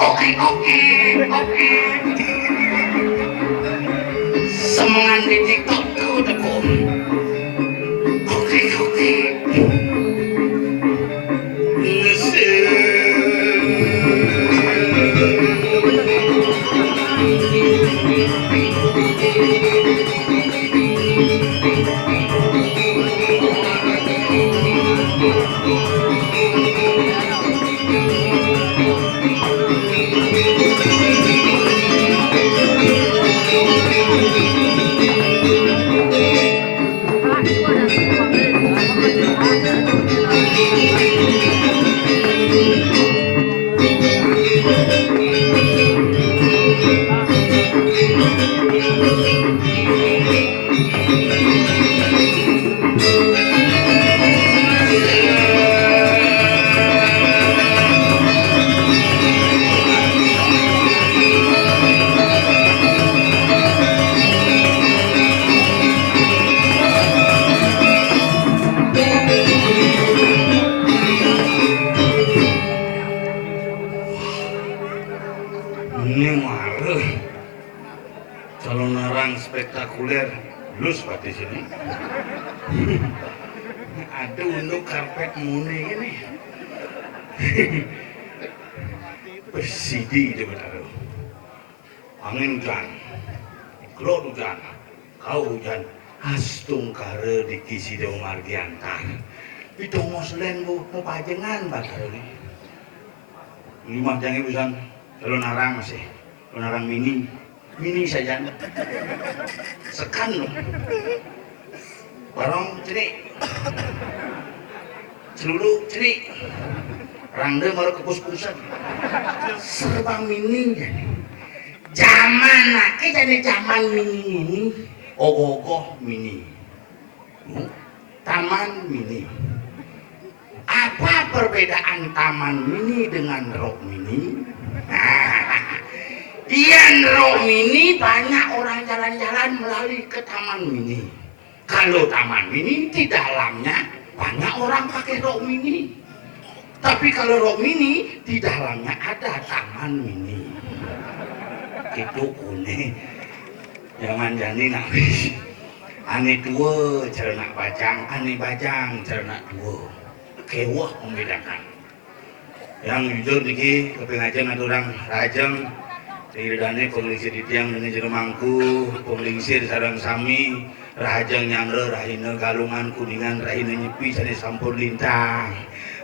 Oke, oke, oke. Semangan di TikTok tuh tekuk. Oke, oke. Ini marah. Calon orang spektakuler, lu seperti sini. Ada untuk karpet mune ini. Persidi itu betul. Angin hujan, gelap hujan, kau hujan, astung kare di kisi dong margiantar. Itu mau selain mau pajengan bakal ini. Lima jangan usan. Kalau narang masih, kalau narang mini saja. Sekan loh. Barong cerik, celulu cerik, rangde baru kepus-pusan. Serba mini jadi. Zaman laki jadi zaman mini ini, ogoh mini, taman mini. Apa perbedaan taman mini dengan rok mini? Dian rok mini banyak orang jalan-jalan melalui ke taman mini. Kalau taman mini di dalamnya banyak orang pakai rok mini. Tapi kalau rok mini di dalamnya ada taman mini. Itu kune. Jangan jani nafis. Ane tua celana bajang, ane bajang celana tua. Kewah membedakan. Yang jujur niki kepengajian ada orang rajang diridane penglingsir di tiang dan jeremangku penglingsir sarang sami rajang nyangre rahina galungan kuningan rahina nyepi sari sampur lintang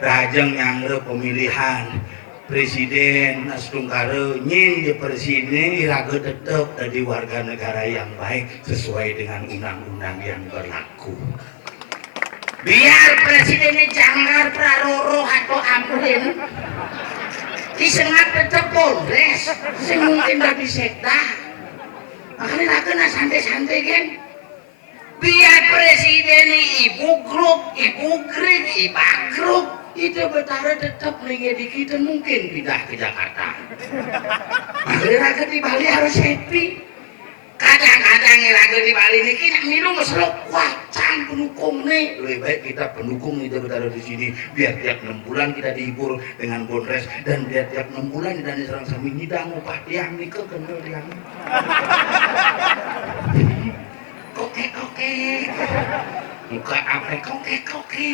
rajang nyangre pemilihan presiden astung-kare nyin di persini iraga tetap dari warga negara yang baik sesuai dengan undang-undang yang berlaku. Biar presidennya janggar praroro atau amrin disengat tetep polres sing mungkin gak disekta makanya nak kena santai-santai kan biar presidennya ibu grup, ibu grid, ibu grup itu betara tetap lagi kita mungkin pindah ke Jakarta makanya rakyat di Bali harus happy kadang-kadang rakyat di Bali ini kita minum selok wacan pendukung nih lebih baik kita pendukung itu berada di sini biar tiap 6 bulan kita dihibur dengan bonres dan biar tiap 6 bulan dan serang sami nyidang upah tiang nih ke kenal tiang koke muka apa koke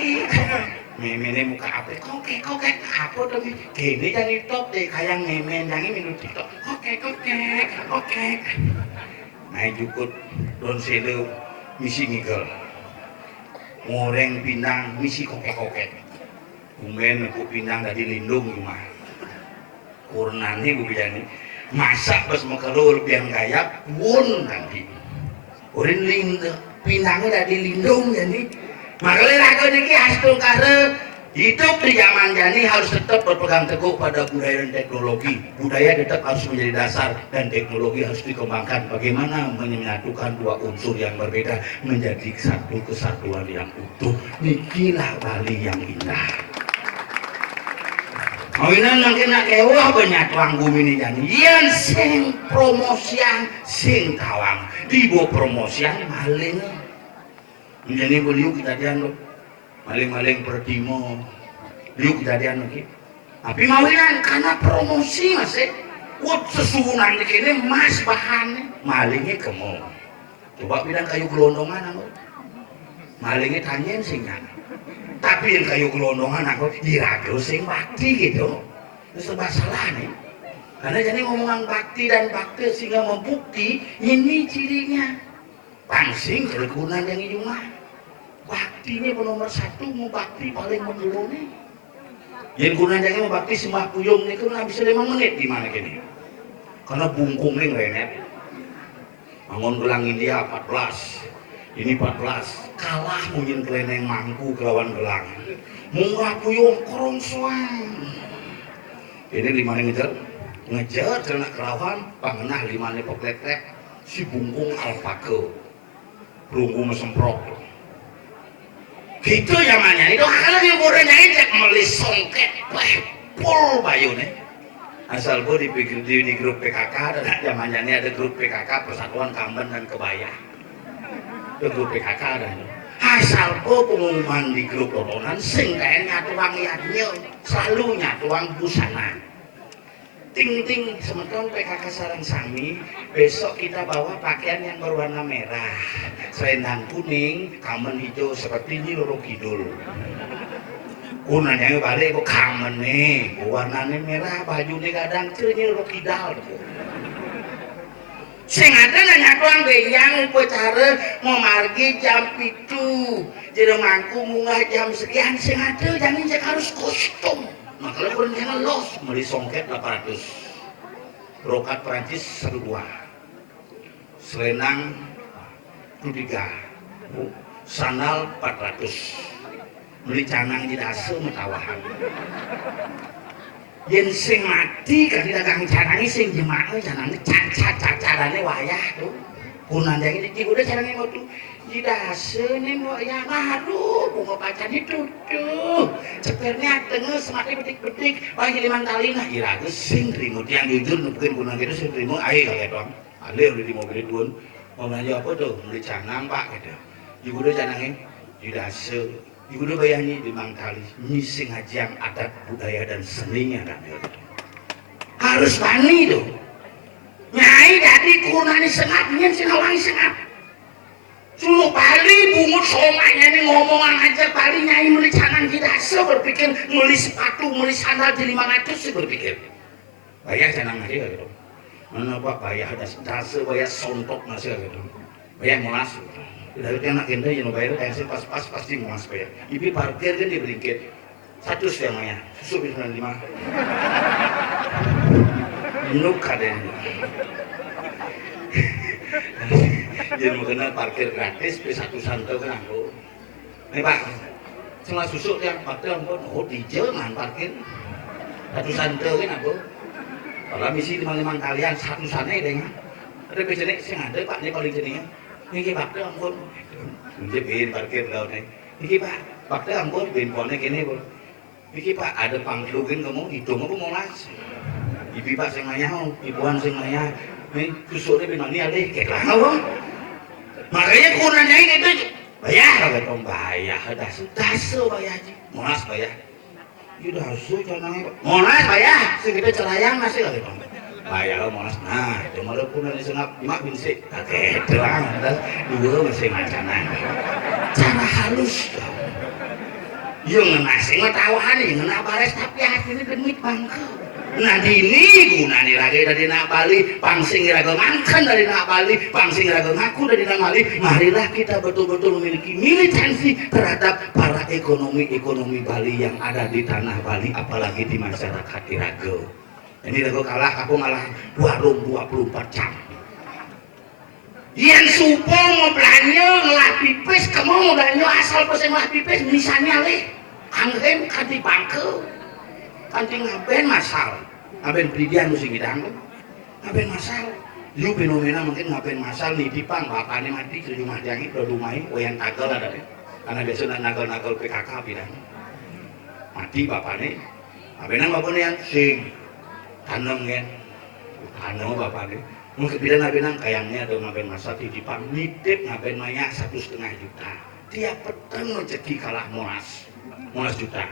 memene muka apa koke apa tuh gini jadi top deh kayak memen yang ini minum tiktok koke naik jukut don selo misi ngigel ngoreng pinang misi koke kumen aku pinang tadi lindung rumah kurnani gue bilang masak pas mau keluar biang gaya pun nanti urin lindung pinangnya tadi lindung jadi makanya lagu ini astung kare hidup di zaman jani harus tetap berpegang teguh pada budaya dan teknologi. Budaya tetap harus menjadi dasar dan teknologi harus dikembangkan. Bagaimana menyatukan dua unsur yang berbeda menjadi satu kesatuan yang utuh. Nikilah Bali yang indah. Mawinan mungkin nak kewah banyak tuang bumi ini jani. Yang sing promosian sing tawang. Dibo promosian maling. Menjadi beliau kita dianggap. Maling-maling pertimo liuk kejadian lagi Tapi mawilan karena promosi mas wot sesuhunan di kene mas bahannya malingnya kemo. Coba bilang kayu gelondongan aku. Malingnya tanyain sing nang. Tapi yang kayu gelondongan aku dirago sing bakti gitu. Itu serba salah nih. Karena jadi ngomongan bakti dan bakti sehingga membukti ini cirinya. Pangsing kerukunan yang ini mah. Baktinya nomor satu mau bakti paling menurunnya. Yang kunanya mau bakti semua kuyung itu nggak bisa 5 menit gimana gini. Karena bungkungnya ngerenet. Bangun gelang India 14. Ini 14. Kalah mungkin keleneng mangku kelawan gelang. Munggah kuyung korongsoan. Ini 5 ngejar. Ngejar celana kelawan. Pangenah 5 pokletek. Si bungkung alpake. Runggu mesemprok. Gitu zamannya itu kalau dia murahnya itu melis songket pol bayune asal gue dipikir di grup PKK dan zamannya ini ada grup PKK Persatuan Kamben dan Kebaya itu grup PKK dan asal gue pengumuman di grup tontonan sing kayaknya tuang yadnya selalu nyatuang busana ting-ting sementara PKK Sarang Sami besok kita bawa pakaian yang berwarna merah selendang kuning, kamen hijau seperti ini loro kidul kunanya balik kok kamen nih warnanya merah bajunya kadang cernya loro kidal sing ada nanya tuang beyang upacara mau margi jam itu jadi mangku munggah jam sekian sing ada jangan harus kostum makanya berencana los beli songket 800 brokat Perancis 1 buah selendang 3 sandal 400 beli canang di dasa metawahan yen sing mati kan dagang canangnya sing jemaah canangnya cacarane wayah tuh punanda ini udah canangnya mau tuh di dasa nih mau ya aduh bunga pacan itu tuh cepernya tengah semakin betik-betik panggil 5 kali nah iraga sing rimut yang jujur nubukin punanda itu sing rimut ayo kaget doang alir di mobil itu mau belanja apa tuh beli canang pak gitu ibu udah canangnya di dasa ibu udah bayangin 5 kali nyising aja yang adat budaya dan seninya kan harus bani tuh nyai jadi kunani sengatnya sinawangi sengat Sulu Bali bungut somanya ini ngomongan aja Bali nyai beli canang di dasa berpikir beli sepatu, beli sandal di 500 sih berpikir bayar canang aja gitu mana pak bayar dasa bayar sontok masih gitu bayar mulas dari anak kita yang bayar kayak sih pas pasti mulas bayar ibu parkir kan diberikan 100 namanya susu bisa 5 minum kadang jadi mau kenal parkir gratis P1 santo kan aku nih pak cuma susu yang parkir ampun oh di Jerman parkir 1 santo kan aku kalau misi 5 kalian 1 sana dengan ada pejenik sih ada pak ini paling jenisnya ini parkir ampun ini bin parkir laut ini pak parkir ampun bin ponnya gini bu ini pak ada pangklugin kamu hitung aku mau las ibu pak sing nanya ibuan sing nanya nih susunya bin mana ada kayak lah makanya kunanya ini itu bayar kan bayar dasa bayar monas bayar itu dasa canangnya monas bayar segitu cerayang masih lagi bayar monas nah cuma ada kunanya senap 5 bin sih kakek terang dua masih macanan cara halus yang ngenasi ngetawahan yang ngena bares tapi hatinya demit bangka nah dini gunani lagi dari nak Bali pangsing raga mangkan dari nak Bali pangsing raga ngaku dari nak Bali marilah kita betul-betul memiliki militansi terhadap para ekonomi Bali yang ada di tanah Bali apalagi di masyarakat Iraga ini raga kalah aku malah warung 24 jam yang supo mau belanja ngelah pipis kamu mau belanja asal pesen ngelah pipis misalnya leh angin kanti bangke kanting ngaben masal ngaben pridian mesti bidang ngaben masal lu fenomena mungkin ngaben masal nih dipang bapaknya mati ke rumah jangi ke rumah yang tagal ada karena biasa nakal PKK bidang mati bapaknya ngabenan bapaknya yang sing tanam kan tanam bapaknya mungkin bidang ngabenan kayaknya ada ngaben masal di dipang nitip ngaben maya 1,5 juta tiap petang rezeki kalah monas juta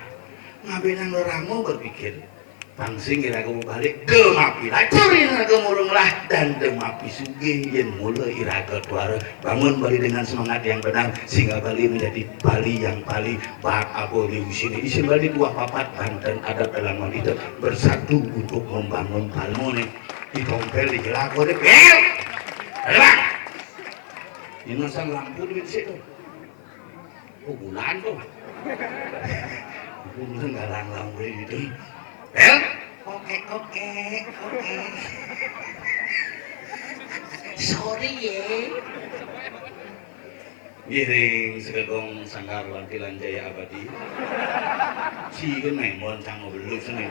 ngabenan orang mau berpikir pangsing ira kamu balik demapi lacurin gemurung lah dan demapi sugih yen mulai iraga tuara bangun bali dengan semangat yang benar sehingga Bali menjadi Bali yang Bali bak aboli usini isin Bali dua papat Banten adat dan wanita bersatu untuk membangun Balmone di tompel di jelago de bel bang ini sang lampu di situ oh bulan tuh bulan galang lampu itu bel oke sorry ya giring segegong sanggar lantilan jaya abadi si kan memon sang belum seneng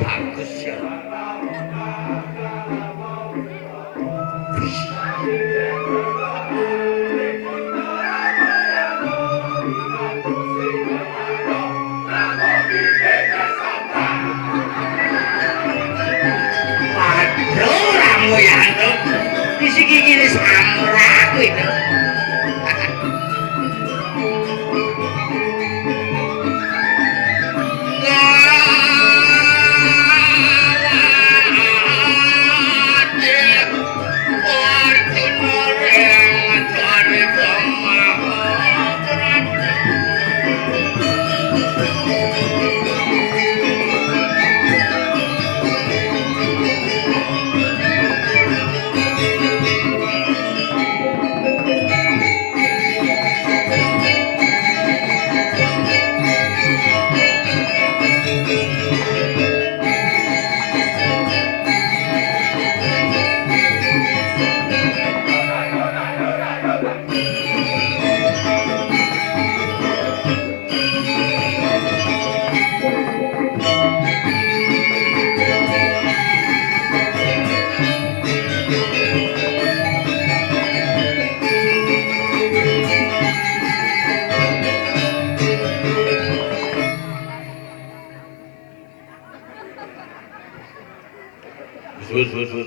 bagus ya waduh ramu ya tuh isi gigi samrak itu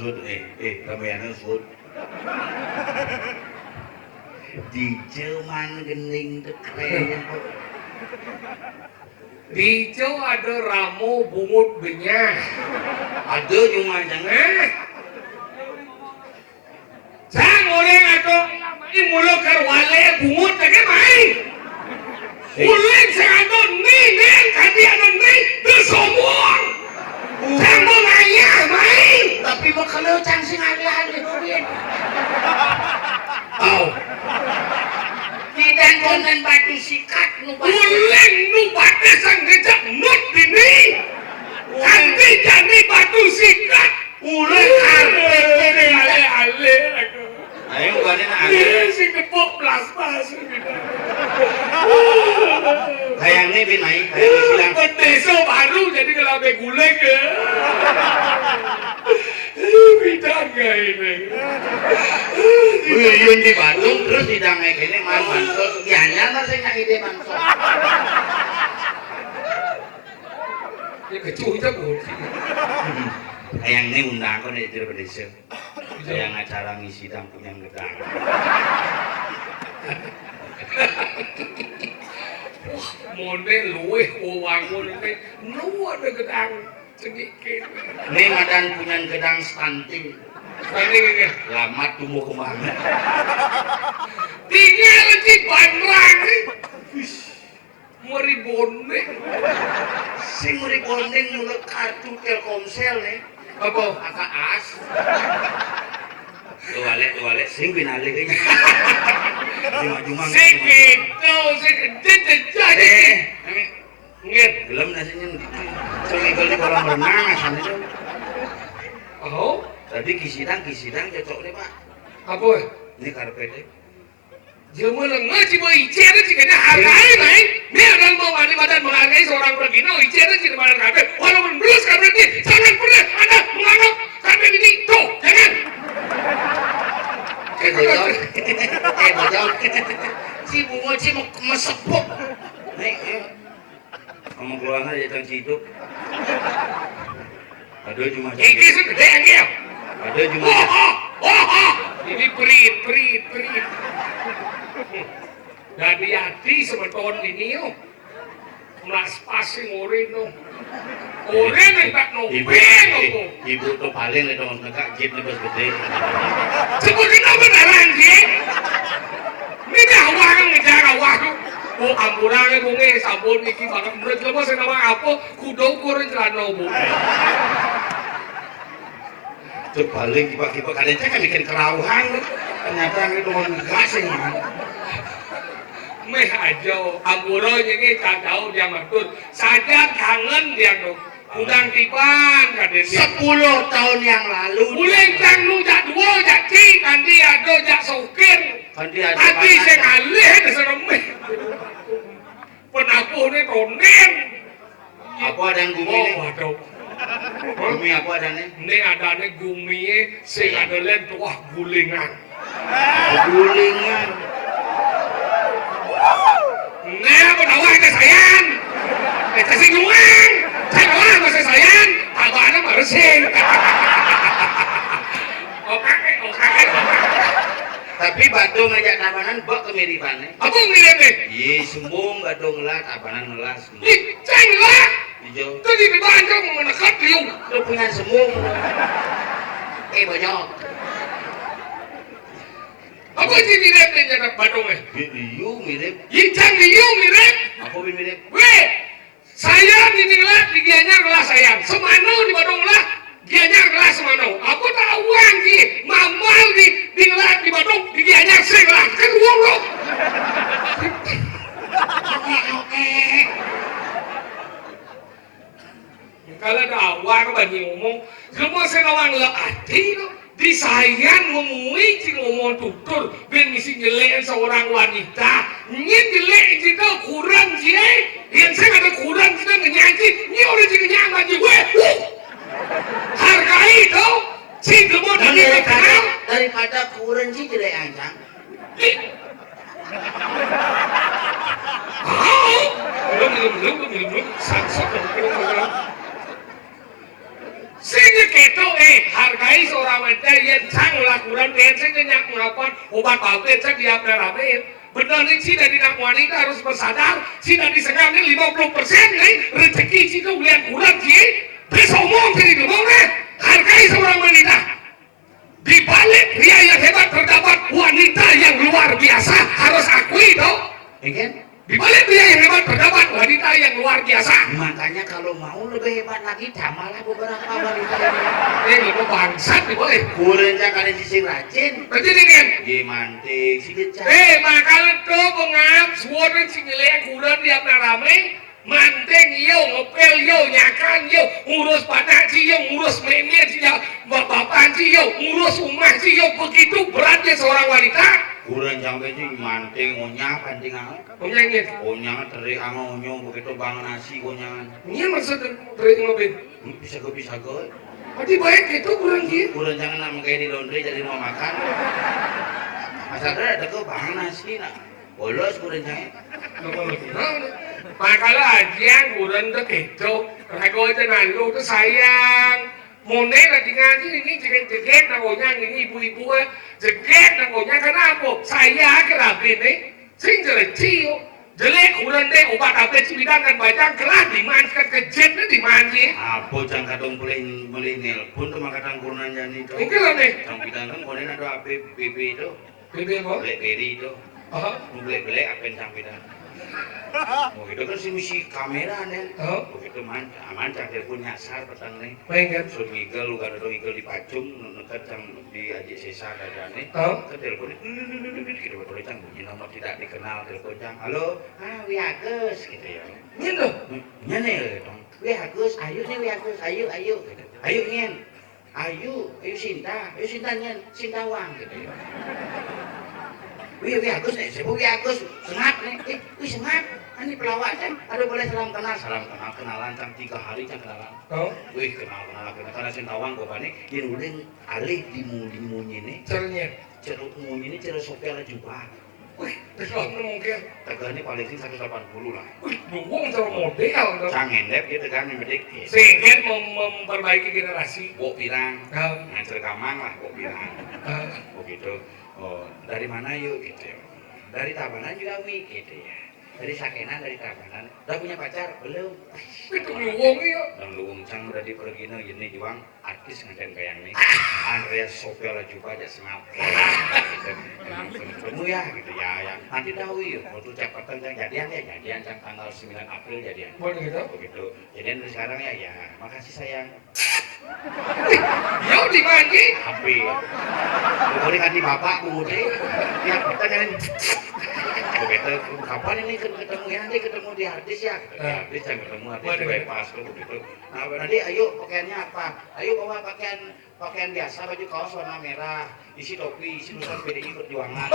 Sud, kameana sud. Di Jerman gening keren. Di Jawa ada ramu bungut benyah. Ada cuma jangan. Sang orang atau Ini mulut kerwale bungut lagi main. Uling sengado nih kadi ada nih tersombong. Jangan nanya main. Tapi mau kalau cangsi ngali-ngali duit. Oh. Tidak konten batu sikat nubat. Uling nubate sang gejak nut ini. Nanti jadi batu sikat. Uling karpet Ale. ayo bukanin ale. Si kepok plasma. Kayak ini bin naik kayak ini bilang. Desa baru jadi kalau ada guleng ya. Bidang gak ini. Uyun di Bandung terus tidak kayak gini man bansos. Gianya lah saya nggak ide bansos. Ya kecuali tak boleh. Kayak ini undang kan di desa. Kayak acara ngisi dan punya gedang. Mone luweh wangun ini nu ada gedang sedikit. Ini madan punya gedang stunting. Tadi ini Lamat tumbuh kembang. tinggal di Bandung. Meribone. Sing meribondeng mulut kartu Telkomsel nih. Apa? Aka as. Lu wale sing binali kayaknya. Jumang-jumang. Segitu, jadi. Nggak, gelem nasinya gitu. Seminggu di kolam renang asal itu. Oh, Tadi kisidang cocok deh pak. apa? Ini karpetnya. Jelma ngaji mau icet aja kena hargai naik. Dia akan mau ani badan menghargai seorang begini, icet aja di badan karpet. Walaupun belus karpet ini, jangan pernah Anda menganggap karpet ini tuh, jangan. Bojol. Si bunga si mau mesepuk. Nih, kamu keluar aja tentang hidup. Aduh cuma. Iki sih gede yang dia. Aduh cuma. Ini perit. Dari hati sebeton ini yo. Melas pasti ngorin no. Ngorin enggak no. Ibu tuh paling le dong negak jeep nih bos gede. Sebut kenapa dalang sih? Ini dah awang ngejar awang. Oh amburannya bunga sabun iki banget. Menurut kamu saya nama apa? Kudo kurang celana bu. Tuh paling kipak kadang kan bikin kerauhan. Ternyata ini dong negak sih man. Meh aja amburannya ini kacau dia matut. Saja kangen dia tuh. Udang tiban kaden dia. 10 tahun yang lalu. Uleng tang nu jak dua jak ci kan dia ada jak sokir. Kan dia Hati saya ngalih ada seremeh. Penapuh ni tonen. apa ada yang gumi Oh nih? waduh. Gumi apa ada nih? Ini ada ni gumi sing ada lain tuah gulingan. Gulingan. Ini apa tahu ada sayang. Kita singgungan. Saya kalah masa sayang. Abang harus sing. Oke. Tapi badung ngajak tabanan bak kemiripannya. Apa ngirim ni? Iya sembung badung ngelat, tabanan ngelas. Ceng lah. Hijau. Tadi di banjong menekat liung. Lu punya sembung. Bonyok. Apa sih mirip ni jadi badung ni? Iya mirip. Yincang liung mirip. Apa mirip? Weh, sayang dinilai di gianyar lah sayang. Semano di badung lah. Gianyar lah semano. Aku tak uang di mamal di dinilai di badung di gianyar sing lah. Kan uang lo. Kalau ada awak bagi ngomong, semua saya nawang lah hati lo. Disayang ngomongin si ngomong tutur ben misi nyelek seorang wanita nyet nyelek kita kurang sih yang saya ada kurang kita nyanyi ini orang sih nyanyi maju gue hargai itu si gemuk dari kenal Daripada kurang sih jelek ancang. belum saksok Sehingga kita hargai seorang wanita yang sang lakukan dan sehingga nyak melakukan obat palsu cek dia berapain. Benar nih sih dari nak wanita harus bersadar sih dari sekarang ini 50% nih rezeki sih tuh lihat kurang sih. Besok ngomong sih ngomong hargai seorang wanita. Di balik pria yang hebat terdapat wanita yang luar biasa, harus akui toh. kan? Di balik pria yang hebat terdapat wanita yang luar biasa. Makanya kalau mau lebih hebat lagi, damalah beberapa wanita Lu bangsat nih boleh. kurangnya kalian sising rajin. Berarti nih kan? Mantik, si decak. Makalan tuh pengap, suara si ngelek kurang tiap narame, manteng yo, ngepel yo, nyakan yo, ngurus panak si yo, ngurus memet si yo, bapak si yo, ngurus rumah si yo, begitu beratnya seorang wanita. Kurang sampai sih manting, onyang, panting apa? Onyang gitu. Onyang, terik, ama onyong, begitu bangun nasi, onyangan. Ini maksudnya terik ngopin. Bisa gue. Berarti baik itu kurang gitu. Kurang jangan nama kayak di laundry jadi mau makan. Masalahnya ada ke bangun nasi, nak. Bolos kurang jangan. Makanya aja kurang tuh gitu. Rago itu nalu tuh sayang. Mone lagi ngaji ini jeget nagonya ini ibu-ibu jeget nagonya kenapa? Saya kerapin nih, sing jelek jelek kurang deh obat apa sih bidangkan bacaan kelas dimankan kejet nih dimanji. Apa jangan kadang boleh nelpon tuh makadang kurang jadi itu. Mungkin lah nih. Yang bidangkan boleh ada apa BB itu. BB apa? Blackberry itu. Black apa yang sampai dah. Oh itu kan si misi kamera nih. Begitu mancar telepon nyasar petang nih. Baik kan? So migel lu kan ada migel di pacung nekat yang di Aji Sesa ada nih. Ke telepon kita betul cang bunyi nomor tidak dikenal telepon cang. Halo, Wiagus gitu ya. Nyen tuh. Nyen dong. Wiagus, ayo nih Wiagus, ayo gitu. Ayo nyen. Ayo Sinta nyen, Sinta Wang gitu ya. Wiagus nih, sebut Wiagus, sengat nih, sengat. Ini pelawak kan, ada boleh salam kenal, kenalan cang 3 hari cang kenalan. Kenal karena Sintawang kok panik, yang udah alih dimunyi nih. Ceruk munyi ini ceruk Sophia juga. Terus mungkin. Tegaknya paling sih 180 lah. Dukung sama model. Cang endep dia tegaknya medik. Sehingga memperbaiki generasi. Bok pirang, ngajar kamang lah bok pirang. Begitu. Oh, dari mana yuk gitu ya. Dari Tabanan juga gitu ya. Dari Sakenan, dari Tabanan. Udah punya pacar? Belum. Itu luwung ya. Dan luwung cang udah di pergina ini juang artis ngatain kayak ini. Andreas Sophia lah juga aja senap. Ketemu ya gitu ya. Nanti tahu yuk. Waktu cepatan cang jadian cang tanggal 9 April jadian. Boleh gitu? Begitu. Jadian dari sekarang ya. Makasih sayang. Yo dimanji. Tapi boleh kan di bapak deh. Ya kita kan begitu kapan ini ketemu ya nanti ketemu di artis ya. Di artis yang ketemu artis bypass begitu. Nah nanti ayo pakaiannya apa? Ayo bawa pakaian biasa baju kaos warna merah, isi topi, isi tulisan PDI Perjuangan.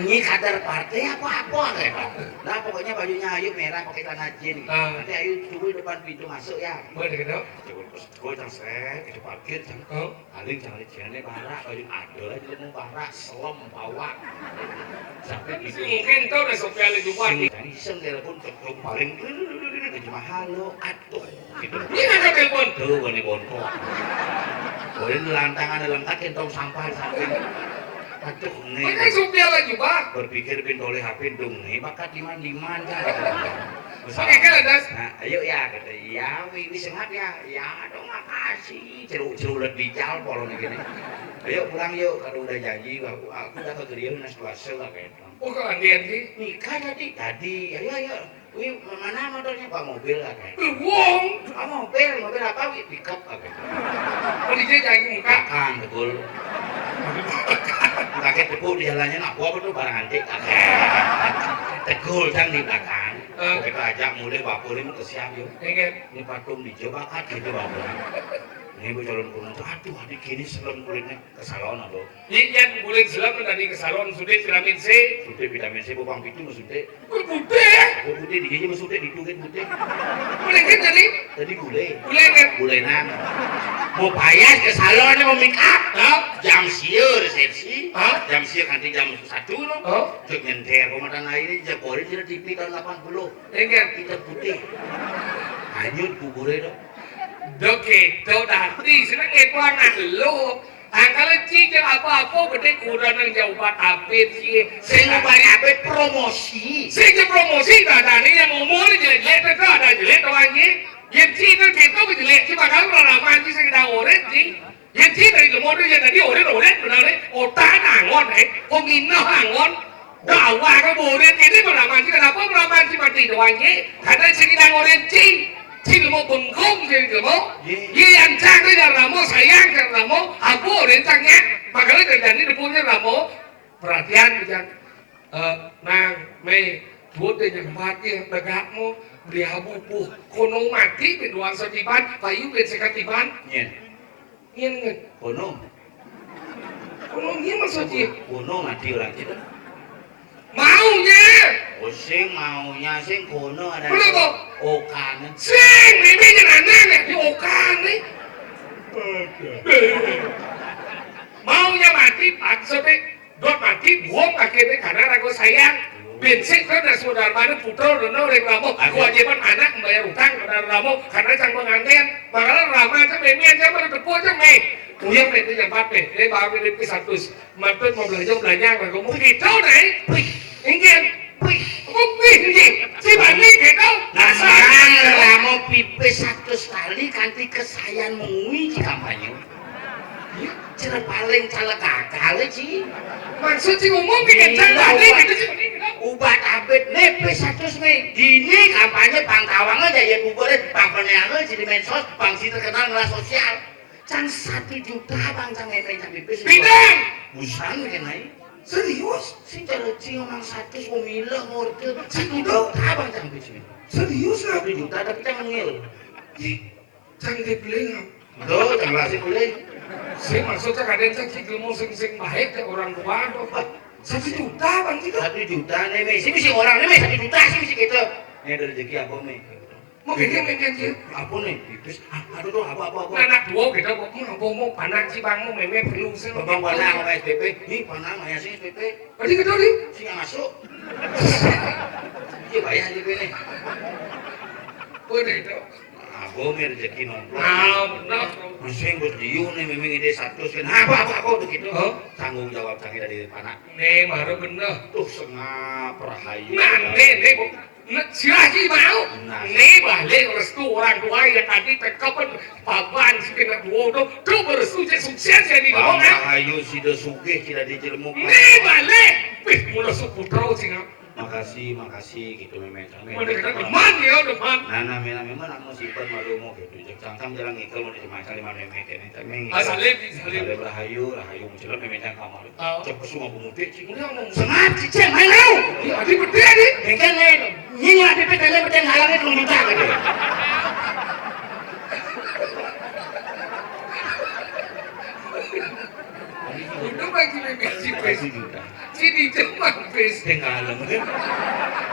Ini kadar partai apa kayak. Nah pokoknya bajunya ayo merah pakai celana jeans. Nanti ayo tunggu depan pintu masuk ya. Boleh gitu? Gue cang seret, itu parkir cang. Aling cang licene barak, baju ada lah di mau barak, selem bawa. Sampai Itu mungkin tuh udah Sophia lagi jual. Jadi iseng telepon paling cuma halo, aduh gitu. Ini ada telepon. Tuh gini bonko. Boleh lantangan lengkap kentong sampah sampai. Aduh nih. Ini Sophia lagi jual. Berpikir oleh HP dong nih, bakat diman kan. Oke kan ada. Nah, ayo ya kata ya, wis sengat ya. Ya dong makasih. Ceru lebih jauh polong gini. Ayo pulang yuk, kalau udah janji aku udah ke Gerian nas puasa lah kayak. Oh kalau Andi Nikah tadi. Ayo. Wih, mana motornya Pak mobil lah kayak. Wong. Mobil apa? Wih, pickup lah kayak. Oh dia janji muka. Kang betul. Kakek tepuk di jalannya nak apa tuh barang antik. Tegul kan di belakang. Kita ajak mulai bapur ini ke siap yuk. Ini patung di Jawa Barat gitu bapur. Ini gue calon kuno tuh, aduh adik gini selem kulitnya ke salon atau? Yang kulit selem tadi ke salon sudah vitamin C. Sudah vitamin C, bopang pitu maksudnya. Putih. Putih di gigi maksudnya ditungin putih. Boleh kan tadi? Tadi bule. Boleh kan? Bulenan. Mau bayar ke salon mau make up. Jam sieur resepsi. Jam sieur nanti jam 1 loh. Cek nyenter komandan air jagorin jadi TV tahun 80. Enggak. Kita putih. Hanyut kuburnya dong. Oke, itu nanti senang anak lo. Kalau cincin apa-apa, berarti kurang yang jauh apit sih. Saya mau balik apit promosi. Saya promosi ada nih yang ngomong jelek itu ada jelek tuh anjing. Yang cincin kita jelek cuma kalau ramah sih saya tahu sih. Yang chi dari lo model yang tadi oret benar deh. Otak nangon pemina nangon. Dawa ke boret ini beraman sih kenapa beraman sih mati doangnya? Karena sini nangoren chi. Chi lo bengkong jadi lo. Ye yang cang itu yang ramo sayang yang ramo. Aku orang cangnya. Makanya terjadi depunya ramo. Perhatian jangan. Nang me buat dengan mati tegakmu beli habubu kono mati berdoa setiban payu bersekatiban Nyen. ngen Kono. kono ngen maksudnya Kono mati orang itu. maunya Sing maunya sing kono ada. Kenapa? Okan. sing mimpinya anak di okan nih maunya mati maksudnya dot mati buang akhirnya karena ragu sayang bensin kan dari saudara mana putra dan orang ramu kewajiban anak membayar utang saudara ramu karena sang pengantin makanya rama aja memian aja pada tepu aja me uyang itu yang pakai dia bawa ini satu mantan mau belajar nggak kamu gitu nih ingin ingin si bani gitu Nasang ramo pipis 100 kali kanti kesayan mengui di kampanye. Cara paling caleg gagal sih. maksud si ngomong bikin bani gitu sih Ubat abet nepes 100 nih. Gini kampanye Pangkawang aja ya bubur Bang Peneange jadi mensos Bang si terkenal ngelas sosial. Can 1 juta Bang cang nepes pipis. bidang Busan kenai. serius Si cing orang 100 pemilah ngortil 1 juta Bang cang pipis. serius 1 juta tapi cang ngil. Jangan dibeli Tuh cang lasih boleh. saya maksudnya kadang saya cikil mau sing baik ke orang tua tuh 1 juta bang itu 1 juta nih me. Si misi orang nih me 1 juta sih misi gitu. Ini ada rezeki apa me? mau bikin sih Apa nih? Pipis. Aduh tuh apa. anak dua kita kok mau panas sih bang mau meme perlu sih Bang panang sama SPP. Nih panang maya sih SPP. tadi kita nih Si nggak masuk. Iya bayar SPP nih. udah itu Abo me rezeki nomplok. benar Masing buat diu nih memang ide 100 kan. Apa begitu. Oh. Tanggung jawab canggih dari panah. nih baru bener Tuh sengah perahayu. nanti nih silahkan mau nih balik restu orang tua yang tadi tekapan papan sih kena dua tuh berestu jadi sukses jadi dong kan Perahayu si desugih tidak dijelmuk. nih balik wih mulai putra sih kan Makasih gitu memang. udah kita teman ya teman Nana memang nak mau simpan malu mau gitu. Cang jalan ngikil mau dimakan 5 memek ini. Tapi asalnya ada rahayu muncul memang cang kamar. Cepat semua pemudik sih. udah ngomong Sengat cicing main lau. ya adi berdua nih Mungkin ini ada petanya petang halangnya 3 juta gitu. udah bagi meme si pes 1 juta. si di Jerman pes Tinggal kan.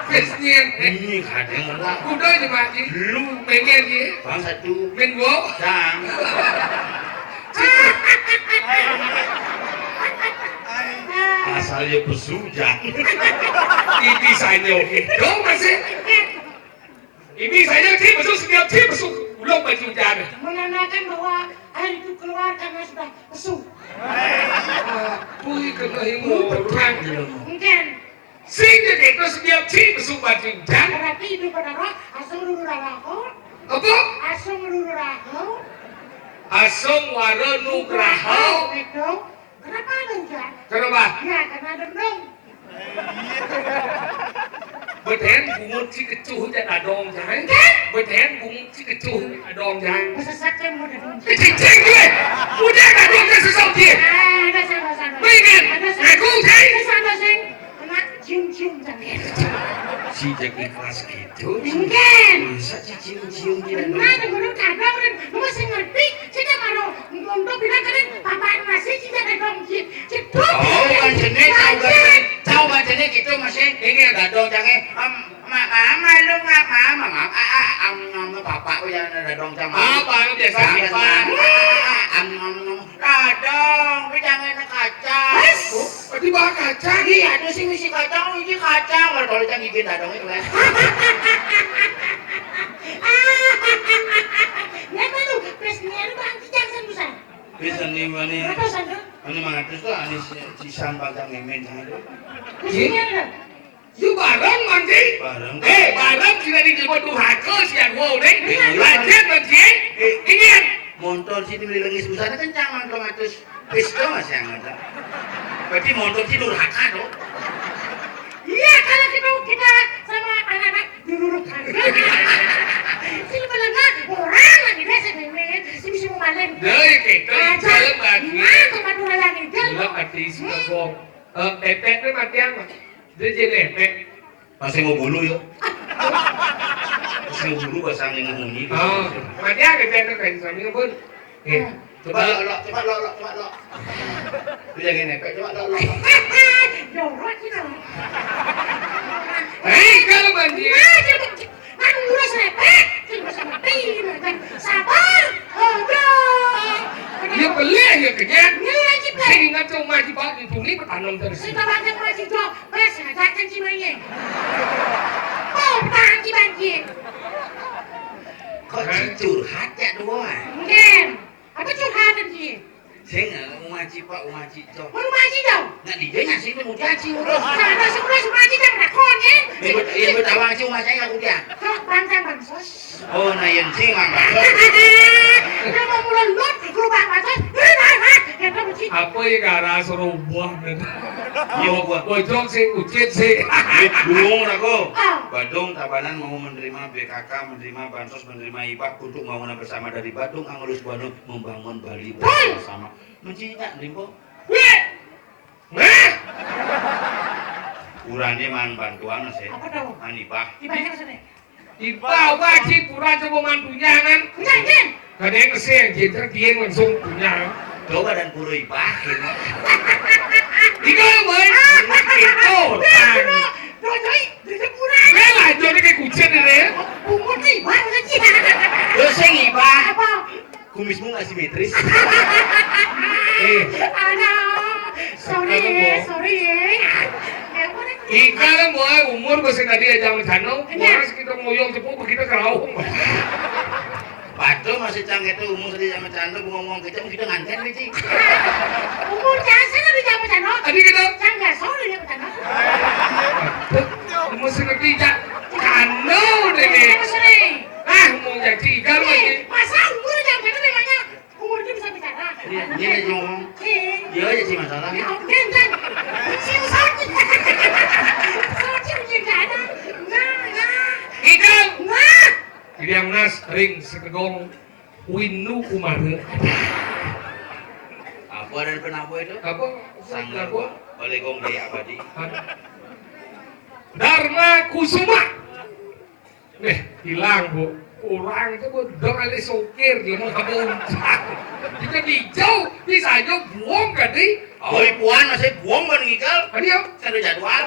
pesnya Ini kadang lah. udah aja mati Lu meme dia bang 1 men gua cang. Asalnya pesujang. ini saya oke dong masih ini saya tim masuk setiap tim masuk belum baju hujan menandakan bahwa air itu keluar karena sudah lesu. Puy kena himu orang Mungkin sehingga kita setiap tim masuk baju hujan berarti itu pada asal lururaho, apa asal lururaho, asong waro nugraho itu. Kenapa ada hujan? kenapa Ya karena ada dong. beten bungut si kecuh dan adong jangan beten bungut si kecuh adong jangan Mesesat yang mau ada dong. cicing gue udah adong dan sesau dia Ada sama-sama. Pengen, aku cai. Ada sama-sama. Anak cium-cium jangan. Si jak ikhlas gitu. Mungkin. Masa cium-cium dia. Nah, menurut kadang kan, lu masih ngerti, kita kalau untuk bilang kan, papan masih kita ada dong, gitu. Oh, kan jenis tahu kan jenis gitu masih ini ada dong jangan mama lu nggak mama bapak yang ada dong jangan apa yang biasa kita dong jangan kacang tadi bawa kacang iya ada sih misi kacang ini kacang kalau jangan gigit dong itu kan Ya baru, presnya lu bang, jangan besar. bisa nih mana Berapa sandal? ini mengatur tuh ini sisan pantang memen jangan Presnya lu. yuk bareng mandi bareng bareng kita di depan tuh haka siang wow deh lanjut nanti ingin motor sini melengis busana kencang mangkong atus pisto mas yang ada. Berarti motor sini durhaka dong. Iya, kalau kita sama anak-anak duduk sini melengah orang lagi desa nenek sini bisa memanen. Dari kita jalan lagi. Nah, tempat orang lagi jalan. Gila mati sinagong. Pepet itu mati apa? Dia jadi lepet. Masih mau bulu ya? Masih mau bulu pasang dengan bunyi. Oh, mati apa pepet kayak sambil pun. Coba lo. Itu yang ini, coba lo. Jorok kita. Kalau banjir. Nah, udah serepet. Kita sama tim. Sabar. Ya pelik ya kenyang. Iya, Cip. Saya ingat tuh mati pak di tuni bertanam terus. Kita banyak masih jauh. Bes, ajakan cimanya. Oh, banjir banjir. Kok curhat ya doang? Mungkin. Apa curhatan sih? Saya nggak mau ngaji pak, mau ngaji cok. Mau ngaji dong? Nggak di dia ngasih itu mau ngaji udah. Sana sekolah ngaji jangan ada kon ya. Iya betul ngaji mau ngaji aku dia. Kok bangsa bansos? Oh nayan sih mangga. Dia mau mulai lot kerubah bansos. Ya kamu sih. Apa ya gara suruh buah dan. Iya buah. Bojong sih, ucit sih. Bingung aku. Badung Tabanan mau menerima BKK, menerima bansos, menerima hibah untuk bangunan bersama dari Badung, Angelus Bandung membangun Bali bersama. Mencinya limpo. Urane man bantuan sih. Apa tahu? Man hibah. Dibayar ke sana. Ibaw wajib pura coba mantunya kan. Jangan. Kadang keseng kita dia langsung punya. Coba dan puro hibah ini. Ikaw boy. Itu. Doi, dia pura. Bela jadi kayak kucing deh. Umur nih, baru saja. Terus sing hibah. Apa? Kumismu nggak simetris. Aduh, sorry. Ika kan boy umur masih tadi aja mencano. Orang kita ngoyong cepu kita kerau. Waduh masih canggih itu umur tadi sama cantik ngomong kita nganten nih sih. Umur jangan ada jam sana. Tadi kita Jangan sorry dia sana. masih ngerti cak. Kano deh. Ngomong jadi kalau lagi. Masa umur jam sana memangnya umur dia bisa bicara. Dia ngomong. Dia aja sih masalah. Ya kan. Sorry menjaga. Ika. Nah. Jadi yang nas ring sekegong winu kumare. Apa dan kenapa itu? Apa? Sanggar gua oleh gong daya abadi. Dharma Kusuma. Hilang bu. Orang itu bu dong ale sokir dia mau kamu uncak. Kita dijauh bisa aja buang kan di. Oh puan masih buang ban ngikal. Tadi ya. Saya udah jadwal.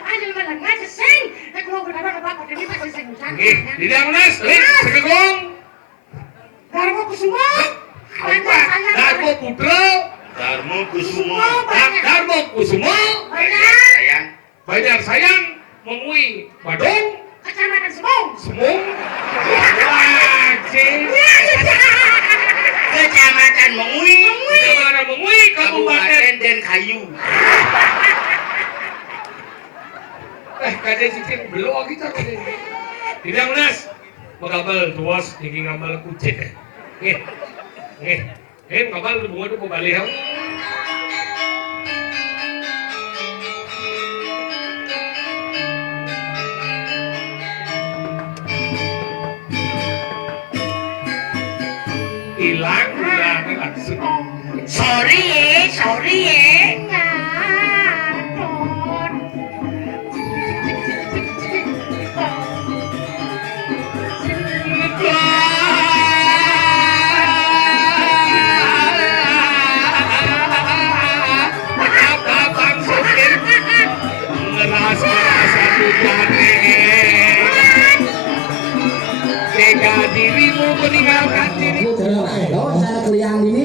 Ada malah nggak seseng. Nak kalau berapa apa ini pasti seseng. Di dalam nas ring sekegong. Dharma Kusuma. Dharma Putra. Darmo Kusuma. Dharma Kusuma. Sayang. Banyak sayang mengui Badung. Kecamatan Semong. Semung. Wajib. Kecamatan Mengui. Kecamatan Mengui. Kabupaten Denkayu. Kadang sikit belok kita kadang. Tidak nas. Magabal tuas naging amal kucit. Magabal bunga itu balik. Hilang udah langsung. Sorry ya. Ngadon. Abang sopir ngerasa tujuannya. Jika dirimu meninggalkan diri. Lu jangan ayo saya keliang ini.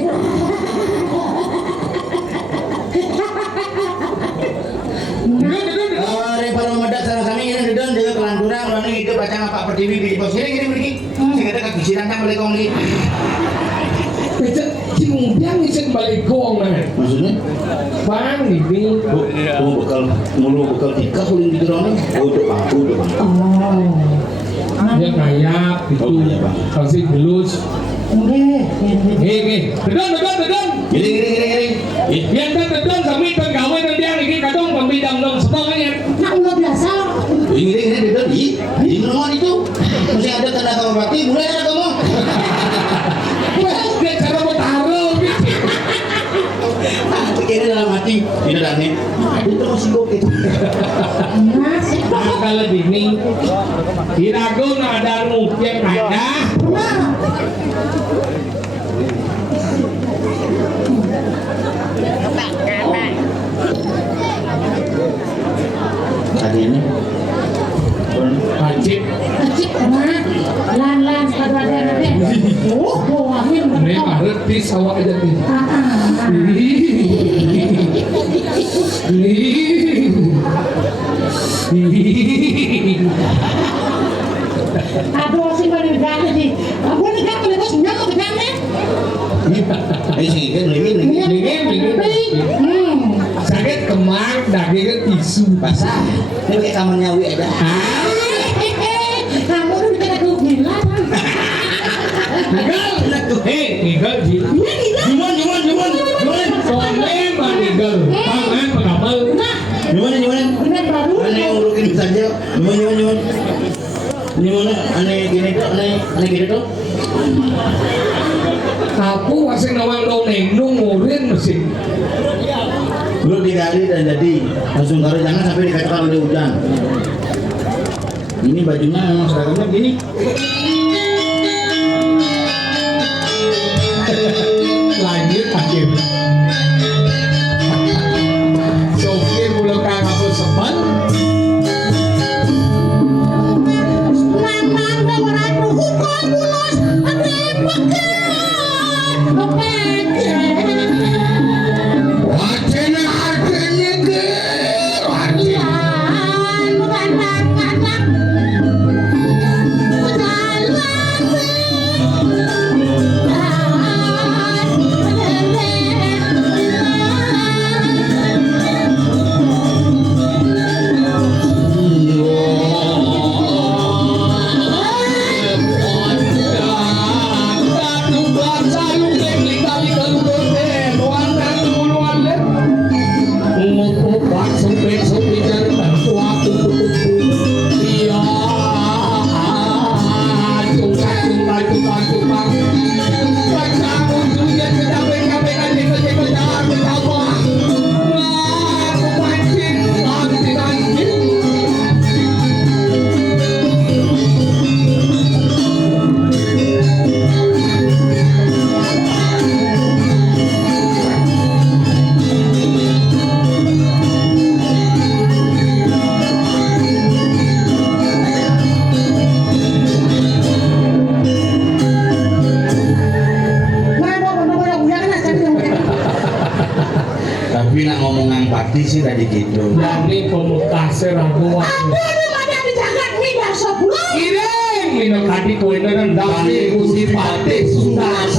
Daripada medak sana kami ini dedon dengan kelanturan orang ini hidup baca Pak Pertiwi di pos ini begini. Sing ada kagisiran kan oleh kong ini. Becek si muda Bang isin balik gong nah. Maksudnya? Bang ini. Mulu bekal tika kuling di jerone. Oh, itu Bang. Dia kayak gitu. Pasti gelus. Hei, dedon. Gini. Yang kan dedon kami gawe dan dia lagi kadang pembidang dong semuanya. Nak ulah biasa. Gini, Dedon. Di nomor itu masih ada tanda kamu mati, mulai ada kamu. Dia cara mau taruh gitu. Kira dalam hati, ini dane. Itu masih gokil. Nah, kalau dini diragu ada mungkin ada. Tadi ini. Wajib. Lan kadang-kadang nanti. Angin Ini ngerti sawah aja nih. Aduh sih mana gak sih. Aku nih kan lepas nyamuk ke sana. Ini sih kan Dingin. Sakit kemang dagingnya tisu basah. Ini kayak kamar nyawi ada. Kamu tuh kena gila. Tinggal gila. Juman. Soalnya meninggal. Pangan mengamal. Juman. Benar baru. Aneh yang urukin saja. Juman. Ini mana? Aneh gini tuh. Aku masih nawang noneng ngurin mesin. Lu digali dan jadi langsung taruh, jangan sampai dikatakan udah hujan. Ini bajunya memang seragamnya gini. Lanjut akhir. Sopir mula kang aku sepan. Tapi nak ngomongan pati sih tadi gitu. Jadi pemutase ragu waktu. Aduh, ada di jagat minyak sebelum. Ireng, minum tadi kue dengan dasi usi pati sudah.